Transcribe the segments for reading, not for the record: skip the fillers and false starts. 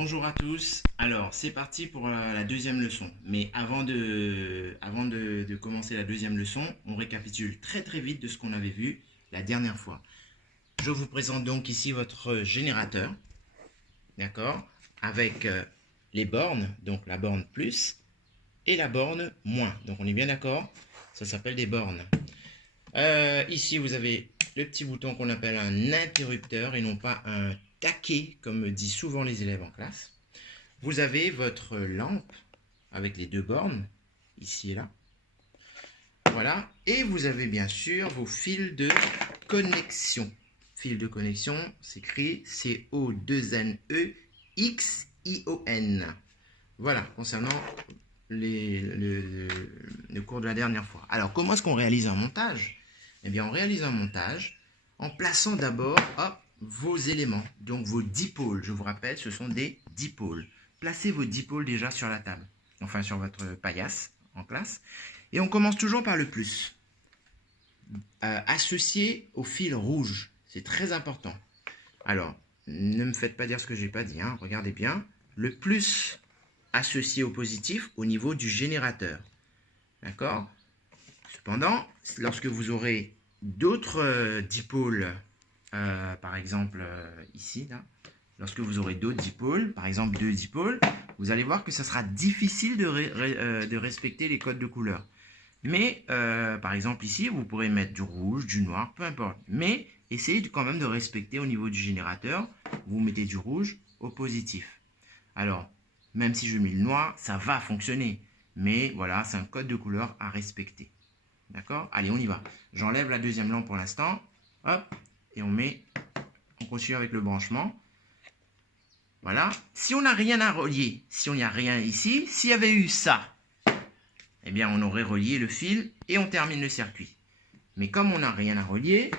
Bonjour à tous. Alors, c'est parti pour la deuxième leçon. Mais avant de commencer la deuxième leçon, on récapitule très très vite de ce qu'on avait vu la dernière fois. Je vous présente donc ici votre générateur, d'accord, avec les bornes, donc la borne plus et la borne moins. Donc on est bien d'accord, ça s'appelle des bornes. Ici, vous avez le petit bouton qu'on appelle un interrupteur et non pas un taquet, comme disent souvent les élèves en classe. Vous avez votre lampe avec les deux bornes, ici et là. Voilà. Et vous avez bien sûr vos fils de connexion. Fils de connexion s'écrit C-O-2-N-E-X-I-O-N. Voilà, concernant le cours de la dernière fois. Alors, comment est-ce qu'on réalise un montage? Eh bien, on réalise un montage en plaçant d'abord vos éléments, donc vos dipôles. Je vous rappelle, ce sont des dipôles. Placez vos dipôles déjà sur la table, enfin sur votre paillasse en classe. Et on commence toujours par le plus. Associé au fil rouge, c'est très important. Alors, ne me faites pas dire ce que je n'ai pas dit, hein. Regardez bien. Le plus associé au positif au niveau du générateur. D'accord? Cependant, lorsque vous aurez d'autres dipôles, par exemple ici, là, lorsque vous aurez d'autres dipôles, par exemple deux dipôles, vous allez voir que ça sera difficile de respecter les codes de couleur. Mais, par exemple ici, vous pourrez mettre du rouge, du noir, peu importe. Mais, essayez quand même de respecter au niveau du générateur. Vous mettez du rouge au positif. Alors, même si je mets le noir, ça va fonctionner. Mais voilà, c'est un code de couleur à respecter. D'accord? Allez, on y va. J'enlève la deuxième lampe pour l'instant. Hop, et on continue avec le branchement. Voilà. Si on n'a rien à relier, si on n'y a rien ici, s'il y avait eu ça, eh bien, on aurait relié le fil et on termine le circuit. Mais comme on n'a rien à relier,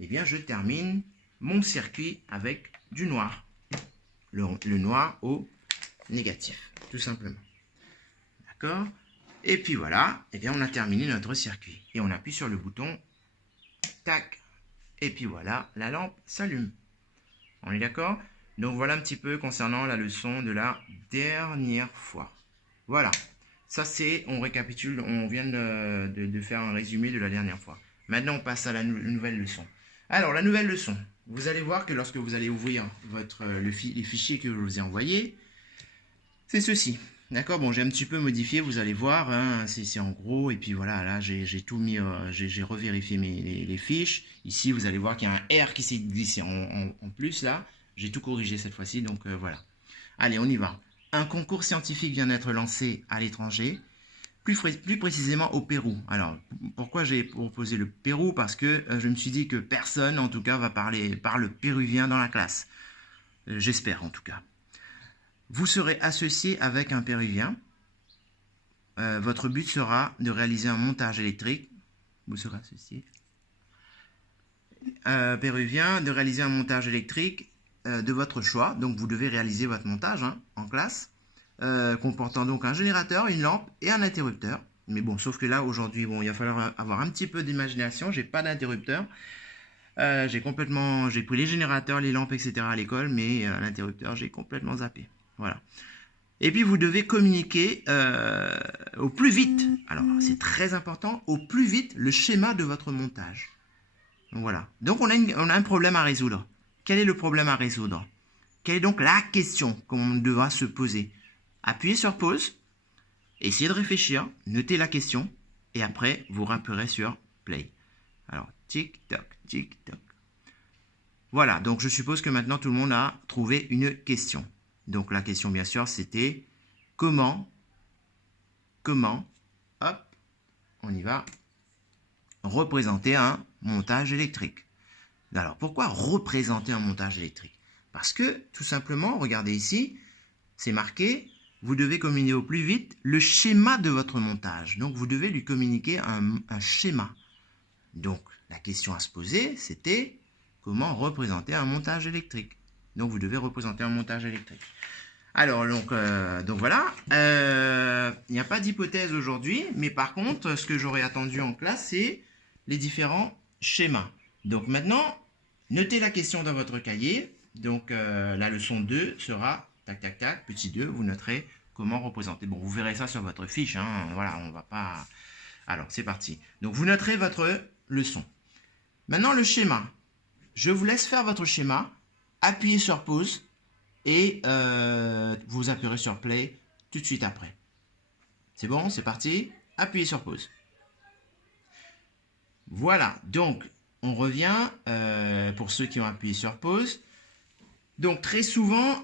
eh bien, je termine mon circuit avec du noir. Le noir au négatif, tout simplement. D'accord? Et puis voilà, eh bien, on a terminé notre circuit. Et on appuie sur le bouton, tac, et puis voilà, la lampe s'allume. On est d'accord? Donc voilà un petit peu concernant la leçon de la dernière fois. Voilà, ça c'est, on récapitule, on vient de faire un résumé de la dernière fois. Maintenant on passe à la nouvelle leçon. Alors la nouvelle leçon, vous allez voir que lorsque vous allez ouvrir les fichiers que je vous ai envoyés, c'est ceci. D'accord, bon, j'ai un petit peu modifié, vous allez voir, hein, c'est en gros, et puis voilà, là, j'ai tout mis, j'ai revérifié les fiches. Ici, vous allez voir qu'il y a un R qui s'est glissé en plus, là. J'ai tout corrigé cette fois-ci, donc voilà. Allez, on y va. Un concours scientifique vient d'être lancé à l'étranger, plus précisément au Pérou. Alors, pourquoi j'ai proposé le Pérou? Parce que je me suis dit que personne, en tout cas, parle péruvien dans la classe. J'espère, en tout cas. Vous serez associé avec un péruvien. Votre but sera de réaliser un montage électrique. Vous serez associé. Péruvien, de réaliser un montage électrique de votre choix. Donc vous devez réaliser votre montage en classe, comportant donc un générateur, une lampe et un interrupteur. Mais bon, sauf que là, aujourd'hui, bon, il va falloir avoir un petit peu d'imagination. J'ai pas d'interrupteur. J'ai pris les générateurs, les lampes, etc. à l'école, mais l'interrupteur, j'ai complètement zappé. Voilà. Et puis, vous devez communiquer au plus vite. Alors, c'est très important, au plus vite, le schéma de votre montage. Donc, voilà. Donc, on a un problème à résoudre. Quel est le problème à résoudre? Quelle est donc la question qu'on devra se poser? Appuyez sur pause, essayez de réfléchir, notez la question, et après, vous rappuierez sur play. Alors, tic-toc, tic-toc. Voilà, donc je suppose que maintenant, tout le monde a trouvé une question. Donc la question, bien sûr, c'était comment, hop, on y va, représenter un montage électrique. Alors, pourquoi représenter un montage électrique? Parce que, tout simplement, regardez ici, c'est marqué, vous devez communiquer au plus vite le schéma de votre montage. Donc, vous devez lui communiquer un schéma. Donc, la question à se poser, c'était comment représenter un montage électrique. Donc, vous devez représenter un montage électrique. Alors, donc voilà. Il n'y a pas d'hypothèse aujourd'hui, mais par contre, ce que j'aurais attendu en classe, c'est les différents schémas. Donc maintenant, notez la question dans votre cahier. Donc, la leçon 2 sera tac, tac, tac, petit 2, vous noterez comment représenter. Bon, vous verrez ça sur votre fiche, hein, voilà, on va pas... Alors, c'est parti. Donc, vous noterez votre leçon. Maintenant, le schéma. Je vous laisse faire votre schéma, appuyez sur pause et vous appuierez sur play tout de suite après. C'est bon, c'est parti. Appuyez sur pause. Voilà, donc on revient pour ceux qui ont appuyé sur pause. Donc très souvent,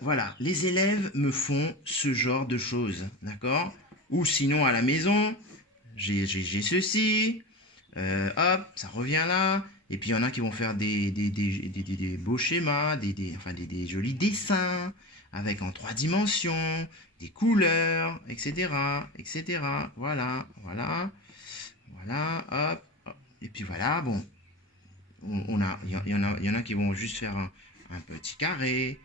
voilà, les élèves me font ce genre de choses, d'accord? Ou sinon à la maison, j'ai ceci, hop, ça revient là. Et puis il y en a qui vont faire des beaux schémas, des jolis dessins avec en 3 dimensions, des couleurs, etc., etc. Voilà, voilà, voilà, hop, hop. Et puis voilà, bon, il y en a qui vont juste faire un petit carré,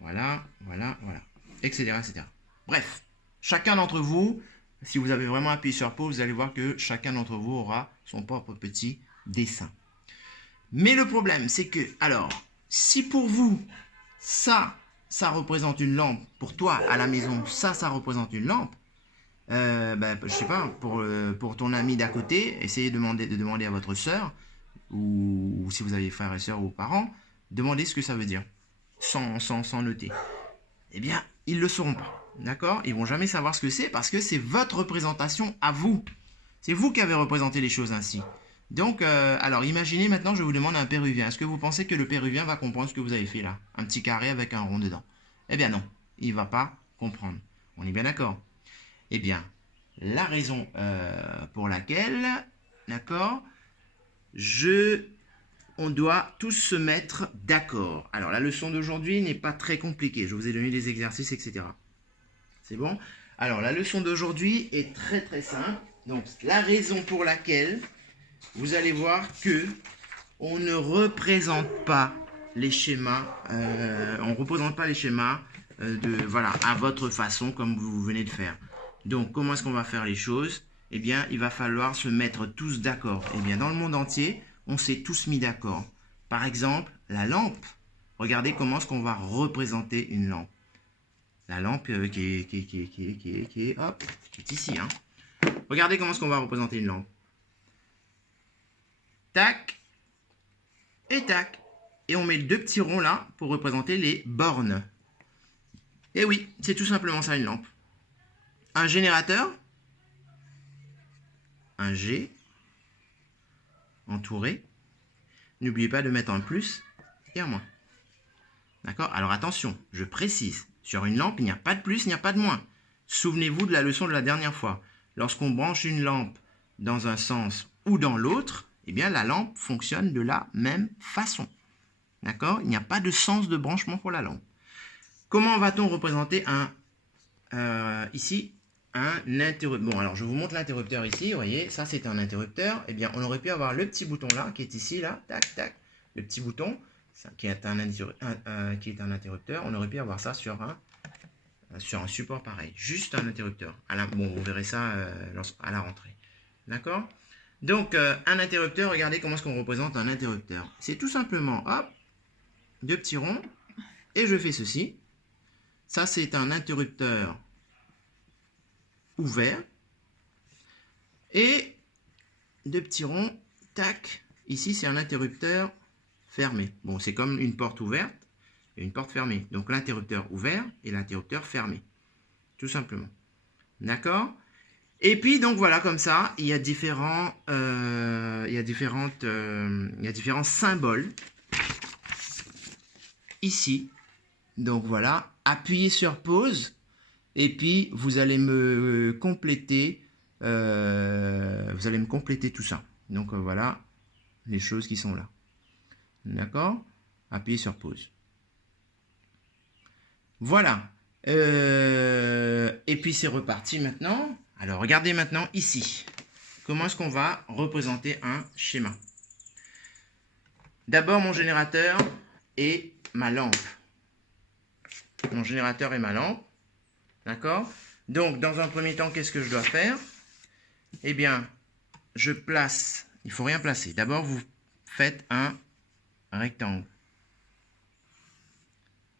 voilà, voilà, voilà, etc., etc. Bref, chacun d'entre vous, si vous avez vraiment appuyé sur pause, vous allez voir que chacun d'entre vous aura son propre petit dessin. Mais le problème, c'est que, alors, si pour vous, ça représente une lampe, pour toi, à la maison, ça représente une lampe, je sais pas, pour ton ami d'à côté, essayez de demander à votre sœur, ou si vous avez frères et sœurs ou parents, demandez ce que ça veut dire, sans noter. Eh bien, ils ne le sauront pas, d'accord? Ils vont jamais savoir ce que c'est, parce que c'est votre représentation à vous. C'est vous qui avez représenté les choses ainsi. Donc, alors imaginez maintenant, je vous demande un péruvien. Est-ce que vous pensez que le péruvien va comprendre ce que vous avez fait là? Un petit carré avec un rond dedans. Eh bien non, il ne va pas comprendre. On est bien d'accord? Eh bien, la raison pour laquelle, d'accord, on doit tous se mettre d'accord. Alors, la leçon d'aujourd'hui n'est pas très compliquée. Je vous ai donné des exercices, etc. C'est bon? Alors, la leçon d'aujourd'hui est très très simple. Donc, la raison pour laquelle... Vous allez voir que on ne représente pas les schémas, voilà, à votre façon comme vous venez de faire. Donc, comment est-ce qu'on va faire les choses? Eh bien, il va falloir se mettre tous d'accord. Eh bien, dans le monde entier, on s'est tous mis d'accord. Par exemple, la lampe. Regardez comment est-ce qu'on va représenter une lampe. La lampe qui est ici. Hein. Regardez comment est-ce qu'on va représenter une lampe. Tac et tac. Et on met 2 petits ronds là pour représenter les bornes. Et oui, c'est tout simplement ça une lampe. Un générateur, un G, entouré. N'oubliez pas de mettre un plus et un moins. D'accord? Alors attention, je précise, sur une lampe, il n'y a pas de plus, il n'y a pas de moins. Souvenez-vous de la leçon de la dernière fois. Lorsqu'on branche une lampe dans un sens ou dans l'autre, eh bien, la lampe fonctionne de la même façon. D'accord? Il n'y a pas de sens de branchement pour la lampe. Comment va-t-on représenter ici un interrupteur? Bon, alors je vous montre l'interrupteur ici. Vous voyez, ça c'est un interrupteur. Eh bien, on aurait pu avoir le petit bouton là, qui est ici, là, tac, tac. Le petit bouton, ça, qui est un interrupteur. On aurait pu avoir ça sur un support pareil. Juste un interrupteur. Bon, vous verrez ça à la rentrée. D'accord? Donc, un interrupteur, regardez comment est-ce qu'on représente un interrupteur. C'est tout simplement, hop, 2 petits ronds, et je fais ceci. Ça, c'est un interrupteur ouvert. Et 2 petits ronds, tac. Ici, c'est un interrupteur fermé. Bon, c'est comme une porte ouverte et une porte fermée. Donc, l'interrupteur ouvert et l'interrupteur fermé. Tout simplement. D'accord ? Et puis, donc voilà, comme ça, il y a différents symboles ici. Donc voilà, appuyez sur pause et puis vous allez me compléter, tout ça. Donc voilà les choses qui sont là. D'accord? Appuyez sur pause. Voilà. Et puis c'est reparti maintenant. Alors, regardez maintenant ici. Comment est-ce qu'on va représenter un schéma? D'abord, mon générateur et ma lampe. Mon générateur et ma lampe. D'accord? Donc, dans un premier temps, qu'est-ce que je dois faire? Eh bien, je place... Il ne faut rien placer. D'abord, vous faites un rectangle.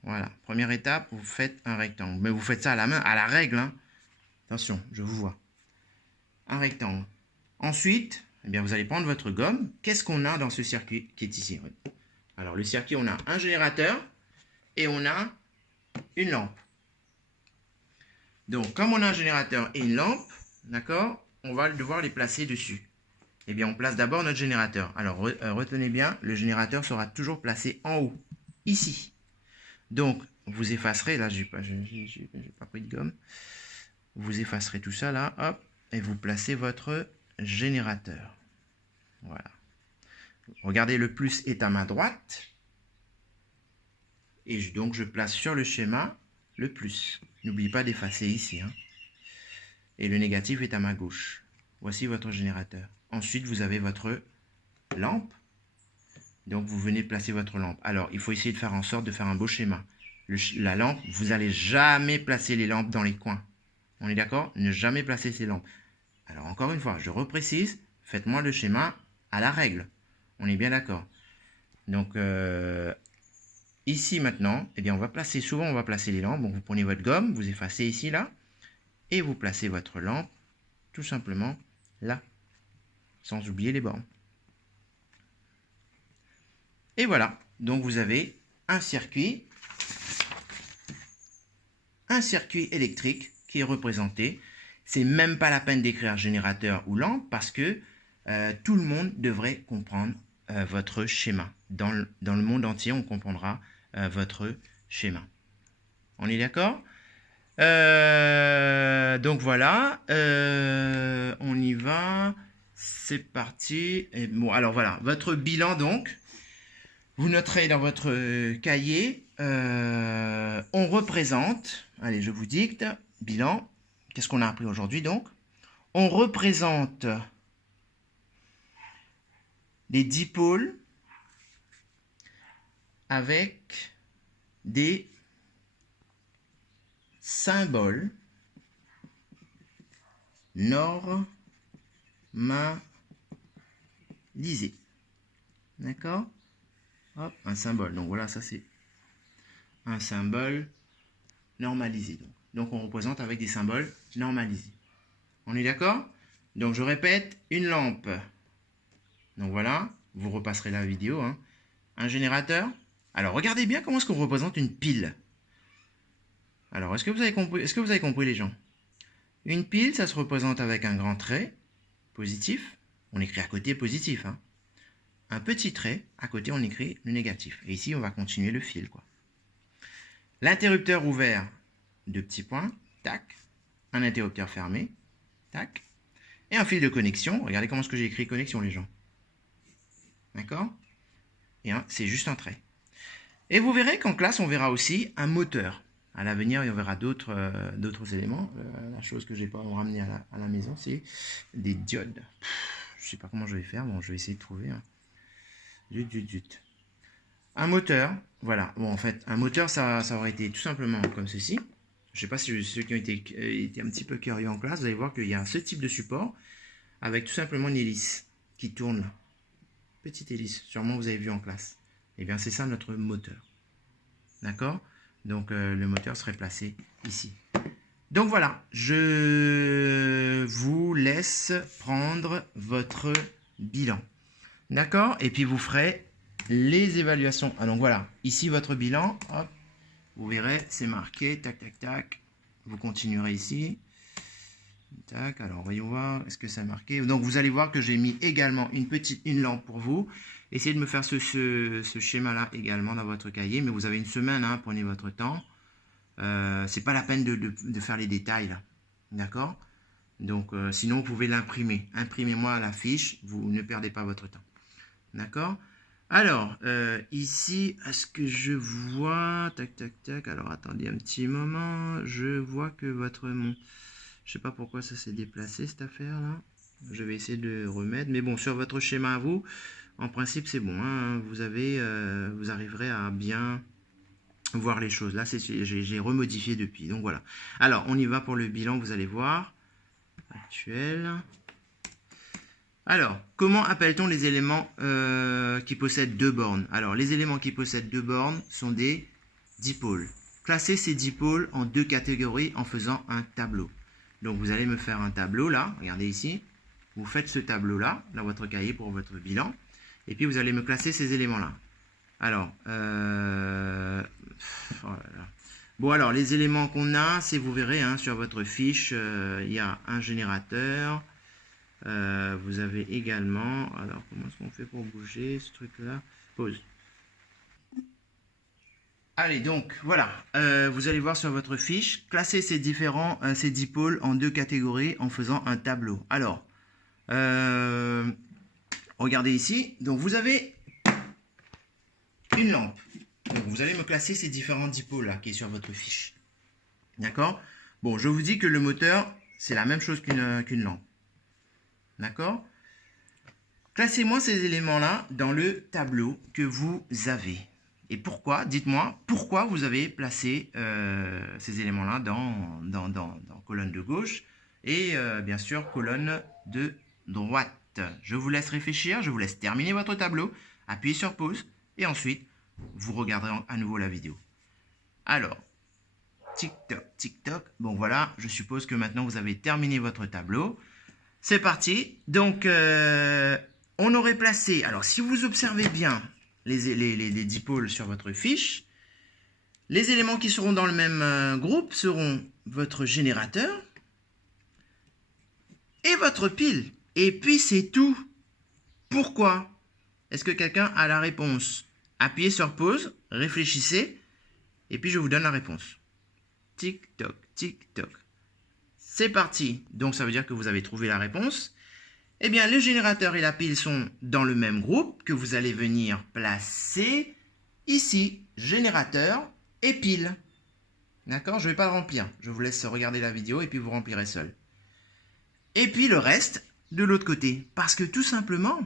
Voilà, première étape, vous faites un rectangle. Mais vous faites ça à la main, à la règle, hein. Attention, je vous vois. Un rectangle. Ensuite, eh bien, vous allez prendre votre gomme. Qu'est-ce qu'on a dans ce circuit qui est ici? Alors, le circuit, on a un générateur et on a une lampe. Donc, comme on a un générateur et une lampe, d'accord, on va devoir les placer dessus. Eh bien, on place d'abord notre générateur. Alors, retenez bien, le générateur sera toujours placé en haut, ici. Donc, vous effacerez, là, j'ai pas pris de gomme. Vous effacerez tout ça, là, hop, et vous placez votre générateur. Voilà. Regardez, le plus est à ma droite. Et donc, je place sur le schéma le plus. N'oubliez pas d'effacer ici, hein. Et le négatif est à ma gauche. Voici votre générateur. Ensuite, vous avez votre lampe. Donc, vous venez placer votre lampe. Alors, il faut essayer de faire en sorte de faire un beau schéma. La lampe, vous n'allez jamais placer les lampes dans les coins. On est d'accord? Ne jamais placer ces lampes. Alors, encore une fois, je reprécise, faites-moi le schéma à la règle. On est bien d'accord. Donc, ici maintenant, eh bien, on va placer les lampes. Donc, vous prenez votre gomme, vous effacez ici, là, et vous placez votre lampe tout simplement là, sans oublier les bornes. Et voilà, donc vous avez un circuit électrique qui est représenté. C'est même pas la peine d'écrire générateur ou lampe parce que tout le monde devrait comprendre votre schéma. Dans le monde entier, on comprendra votre schéma. On est d'accord? Donc voilà, on y va, c'est parti. Et bon, alors voilà, votre bilan donc, vous noterez dans votre cahier, on représente, allez je vous dicte, bilan, qu'est-ce qu'on a appris aujourd'hui donc? On représente les dipôles avec des symbole normalisé. D'accord? Hop, un symbole. Donc voilà, ça c'est un symbole normalisé. Donc on représente avec des symboles normalisés. On est d'accord? Donc je répète, une lampe. Donc voilà, vous repasserez la vidéo, hein. Un générateur. Alors regardez bien comment est-ce qu'on représente une pile. Alors, est-ce que vous avez compris les gens? Une pile, ça se représente avec un grand trait positif. On écrit à côté positif, hein. Un petit trait, à côté, on écrit le négatif. Et ici, on va continuer le fil, quoi. L'interrupteur ouvert, 2 petits points, tac. Un interrupteur fermé, tac. Et un fil de connexion. Regardez comment est-ce que j'ai écrit connexion, les gens. D'accord? Et c'est juste un trait. Et vous verrez qu'en classe, on verra aussi un moteur. À l'avenir, on verra d'autres éléments. La chose que je n'ai pas ramené à la maison, c'est des diodes. Je ne sais pas comment je vais faire. Bon, je vais essayer de trouver. Un moteur. Voilà. Bon, en fait, un moteur, ça aurait été tout simplement comme ceci. Je ne sais pas si ceux qui ont été un petit peu curieux en classe, vous allez voir qu'il y a ce type de support avec tout simplement une hélice qui tourne là. Petite hélice. Sûrement, vous avez vu en classe. Eh bien, c'est ça notre moteur. D'accord? Donc, le moteur serait placé ici. Donc, voilà. Je vous laisse prendre votre bilan. D'accord? Et puis, vous ferez les évaluations. Ah, donc, voilà. Ici, votre bilan. Hop. Vous verrez, c'est marqué. Tac, tac, tac. Vous continuerez ici. Tac. Alors, voyons voir. Est-ce que ça a marqué? Donc, vous allez voir que j'ai mis également une lampe pour vous. Essayez de me faire ce schéma-là également dans votre cahier, mais vous avez une semaine, hein, prenez votre temps. C'est pas la peine de faire les détails là, d'accord? Donc sinon vous pouvez l'imprimer. Imprimez-moi la fiche, vous ne perdez pas votre temps, d'accord? Alors ici, est-ce que je vois, tac tac tac. Alors attendez un petit moment, je vois que je sais pas pourquoi ça s'est déplacé cette affaire là. Je vais essayer de remettre, mais bon, sur votre schéma à vous. En principe, c'est bon, hein, vous arriverez à bien voir les choses. Là, j'ai remodifié depuis. Donc voilà. Alors, on y va pour le bilan, vous allez voir. Actuel. Alors, comment appelle-t-on les éléments qui possèdent 2 bornes? Alors, les éléments qui possèdent 2 bornes sont des dipôles. Classez ces dipôles en 2 catégories en faisant un tableau. Donc, vous allez me faire un tableau là. Regardez ici. Vous faites ce tableau-là dans votre cahier pour votre bilan. Et puis, vous allez me classer ces éléments-là. Alors, oh là là. Bon, alors, les éléments qu'on a, c'est, vous verrez, hein, sur votre fiche, il y a un générateur. Vous avez également... Alors, comment est-ce qu'on fait pour bouger ce truc-là? Pause. Allez, donc, voilà. Vous allez voir sur votre fiche, classer ces dipôles en 2 catégories en faisant un tableau. Alors, regardez ici. Donc, vous avez une lampe. Donc, vous allez me classer ces différents dipôles là qui est sur votre fiche. D'accord? Bon, je vous dis que le moteur, c'est la même chose qu'une lampe. D'accord? Classez-moi ces éléments-là dans le tableau que vous avez. Et pourquoi? Dites-moi pourquoi vous avez placé ces éléments-là dans colonne de gauche et bien sûr colonne de droite. Je vous laisse réfléchir, je vous laisse terminer votre tableau, appuyez sur pause et ensuite vous regarderez à nouveau la vidéo. Alors, tic-toc, tic-toc. Bon voilà, je suppose que maintenant vous avez terminé votre tableau. C'est parti. Donc, on aurait placé, alors si vous observez bien les dipôles sur votre fiche, les éléments qui seront dans le même groupe seront votre générateur et votre pile. Et puis c'est tout. Pourquoi? Est-ce que quelqu'un a la réponse? Appuyez sur pause, réfléchissez, et puis je vous donne la réponse. Tic-toc, tic-toc. C'est parti. Donc ça veut dire que vous avez trouvé la réponse. Eh bien, le générateur et la pile sont dans le même groupe que vous allez venir placer ici. Générateur et pile. D'accord? Je ne vais pas le remplir. Je vous laisse regarder la vidéo et puis vous remplirez seul. Et puis le reste de l'autre côté. Parce que tout simplement,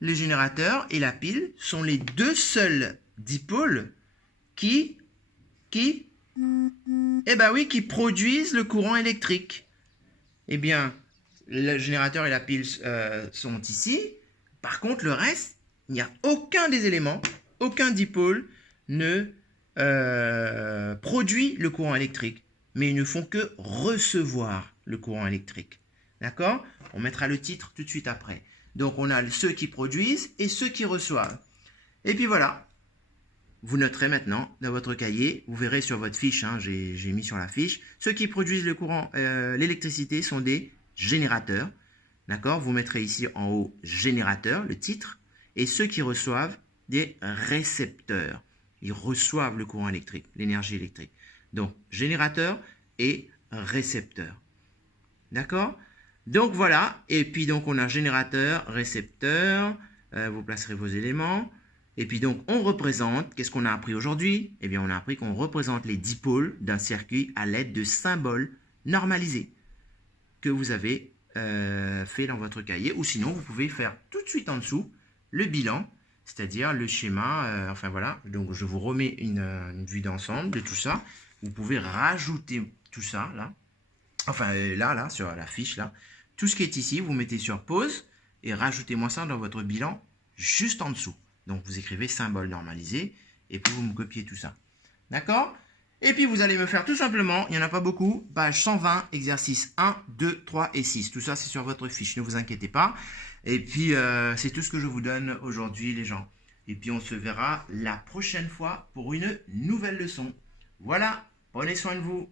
les générateurs et la pile sont les deux seuls dipôles qui produisent le courant électrique. Eh bien, le générateur et la pile sont ici. Par contre, le reste, il n'y a aucun des éléments, aucun dipôle ne produit le courant électrique. Mais ils ne font que recevoir le courant électrique. D'accord? On mettra le titre tout de suite après. Donc, on a ceux qui produisent et ceux qui reçoivent. Et puis voilà. Vous noterez maintenant dans votre cahier, vous verrez sur votre fiche, hein, j'ai mis sur la fiche, ceux qui produisent le courant, l'électricité sont des générateurs. D'accord? Vous mettrez ici en haut générateur, le titre, et ceux qui reçoivent des récepteurs. Ils reçoivent le courant électrique, l'énergie électrique. Donc, générateur et récepteur. D'accord? Donc, voilà. Et puis, donc, on a générateur, récepteur. Vous placerez vos éléments. Et puis, donc, on représente. Qu'est-ce qu'on a appris aujourd'hui? Eh bien, on a appris qu'on représente les dipôles d'un circuit à l'aide de symboles normalisés que vous avez fait dans votre cahier. Ou sinon, vous pouvez faire tout de suite en dessous le bilan, c'est-à-dire le schéma. Enfin, voilà. Donc, je vous remets une vue d'ensemble de tout ça. Vous pouvez rajouter tout ça, là. Enfin, là, sur la fiche, là. Tout ce qui est ici, vous mettez sur pause et rajoutez-moi ça dans votre bilan juste en dessous. Donc, vous écrivez symbole normalisé et puis vous me copiez tout ça. D'accord? Et puis, vous allez me faire tout simplement, il n'y en a pas beaucoup, page 120, exercice 1, 2, 3 et 6. Tout ça, c'est sur votre fiche, ne vous inquiétez pas. Et puis, c'est tout ce que je vous donne aujourd'hui, les gens. Et puis, on se verra la prochaine fois pour une nouvelle leçon. Voilà, prenez soin de vous.